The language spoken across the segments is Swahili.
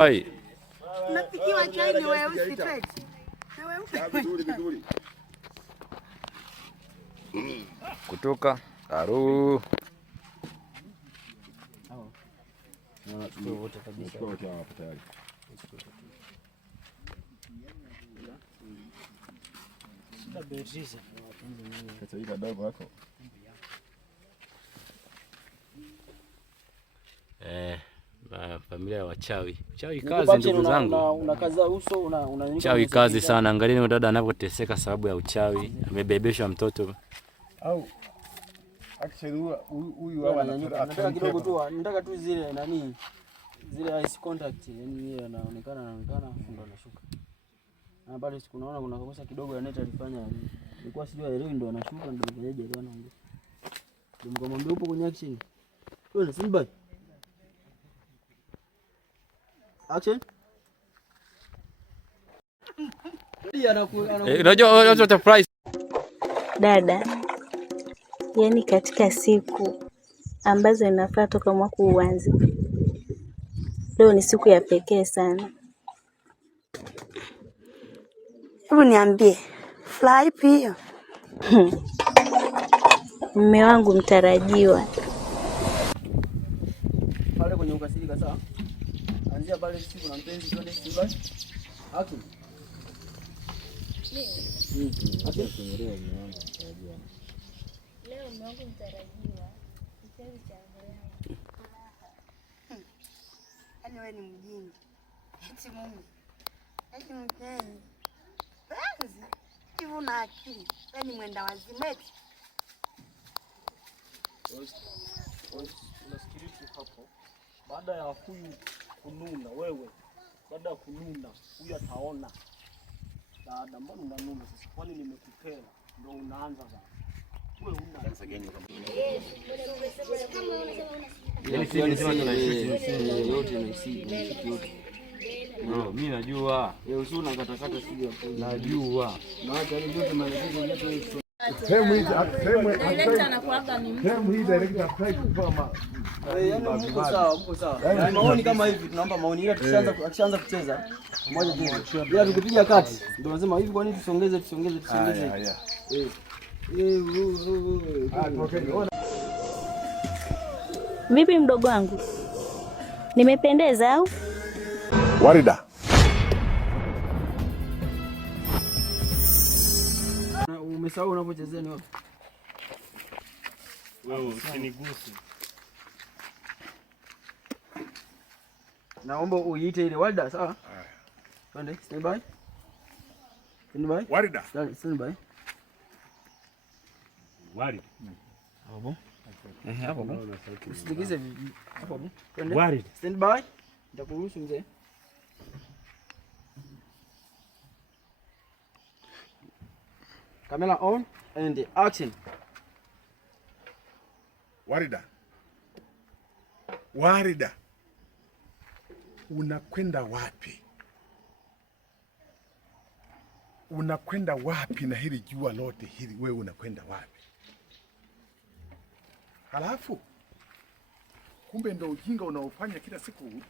Hai. Napikiwa chai ni weusi tu. Kutoka Aru. Familia ya wachawi. Chawi kazi ndugu zangu. Unakaza uso una chawi kazi sana. Angalieni dada anapoteseka sababu ya uchawi. Amebebeshwa mtoto. Au actually huyu hapa anataka kidogo tu, nataka tu zile nani zile eye contact, yani yeye anaonekana ndo anashuka. Na bado siku naona kuna kosa kidogo ya net alifanya, ilikuwa sijui elewi ndo anashuka ndo mwenyeji alikuwa anaongea. Ndio mkamwambia upo kwenye action. Wewe stand by. Action. Unajua price dada, yani katika siku ambazo inafaa toka mwaka uanze, leo ni siku ya pekee sana. Hebu niambie, fly pia. Mume wangu mtarajiwa. Pale kwenye ukasirika sawa? Anzia pale siku na mpenzi twende Simba. Haki. Leo mume wangu mtarajiwa. Kipenzi cha yangu. Yaani wewe ni mjinga. Eti mume. Eti mpenzi. Penzi. Hivi una akili. Wewe ni mwenda wazimu eti. Unasikiliza hapo. Baada ya huyu kununa wewe, baada ya kununa huyu ataona. Dada, mbona unanuna sasa? Kwani nimekupenda ndio unaanza sasa? Wewe una sasa gani kama mimi najua. Usio unakatakata sio hapo. Najua. Na hata ile yote maelekezo yetu sehemu hii anakuaga ni mtu. Sehemu hii director apply kufama. Yaani mko sawa, mko sawa. Yaani maoni kama hivi tunaomba maoni, ila akishaanza kucheza moja tu. Ila tukipiga kati ndio nasema hivi, kwa nini tusongeze. Vipi mdogo wangu? Nimependeza au? Warida. Umesahau unapochezea ni wapi? Wewe usiniguse. Naomba uiite ile Warida, sawa? Twende, stand by. Stand by. Warida. Stand by. Warida. Hapo. Hapo. Usitikise hapo. Twende. Warida. Stand by. Nitakuruhusu mzee. Camera on and action. Warida. Warida. Unakwenda wapi? Unakwenda wapi na hili jua lote hili, wewe unakwenda wapi? Halafu kumbe ndo ujinga unaofanya kila siku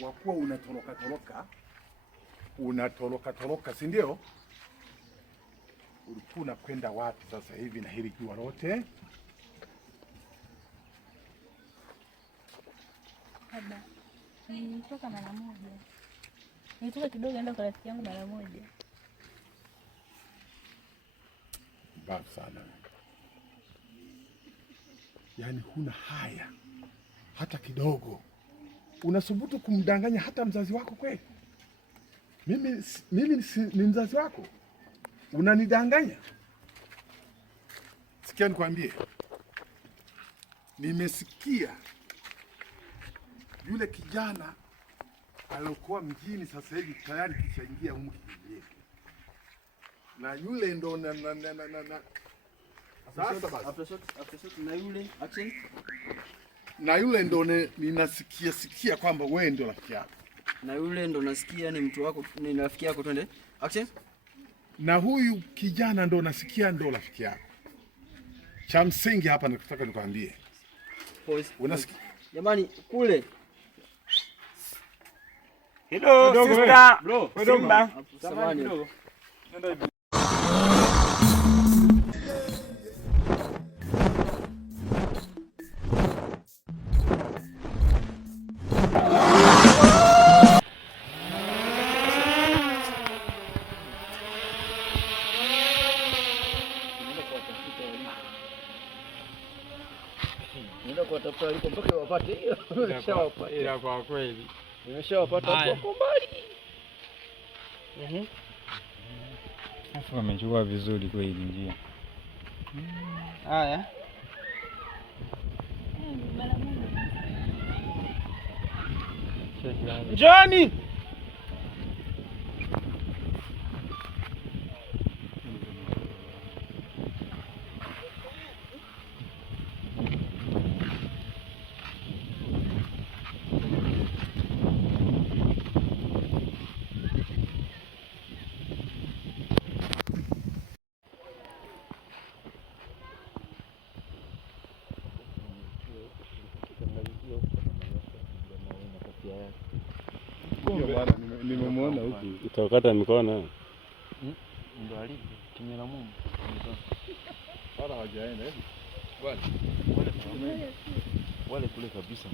wa kuwa unatoroka, si ndio? Ulikuwa unakwenda wapi sasa hivi na hili jua lote? Baba, nilitoka mara moja. Nilitoka kidogo naenda kwa rafiki yangu mara moja. Mbaya sana. Yaani huna haya hata kidogo. Unasubutu kumdanganya hata mzazi wako kweli? Mimi ni mzazi wako. Unanidanganya? Sikia nikwambie. Nimesikia yule kijana alikuwa mjini sasa hivi tayari kishaingia huko kijijini. Na yule ndo sasa basi. After shot na yule action. Na yule ndo ninasikia kwamba wewe ndio rafiki yako. Na yule ndo nasikia ni mtu wako, ni rafiki yako. Twende action. Na huyu kijana ndo nasikia ndo rafiki yako. Cha msingi hapa nataka nikwambie. Unasikia? Jamani kule. Hello, sister. Bro, Simba. Samahani kidogo. Nenda kuwatafuta waliko mpaka wapate hiyo. Ila kwa kweli Nimeshawapata huko mbali. afu wamechukua vizuri kweli njia. Haya. Njoni. Nimemwona huku. Utakata mikono. Ndio alipo kimya la Mungu. Wala hawajaenda hivi. Wale kule kabisa.